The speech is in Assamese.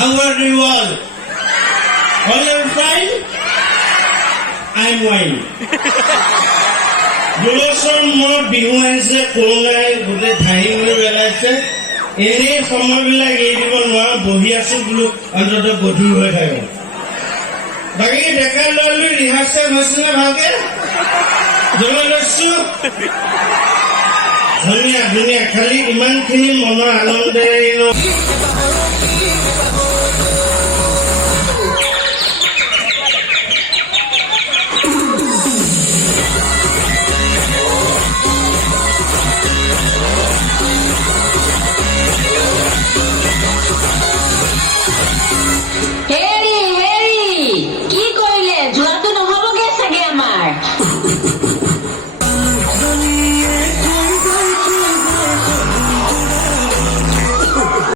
How are you all? All are fine? I'm fine. দুবছৰ মোৰ বিহু আহিছে কৰোণাই গোটেই ধাহি হৈ পেলাইছে এনেই সময়বিলাক এৰি দিব নোৱাৰো বহি আছো বোলো অন্তত গধুৰ হৈ থাকে বাকী ডেকা ল'ৰালি ৰিহাৰ্চেল হৈছেনে ভালকে জবৰদস্তি ধুনীয়া ধুনীয়া খালি ইমানখিনি মনৰ আনন্দেৰে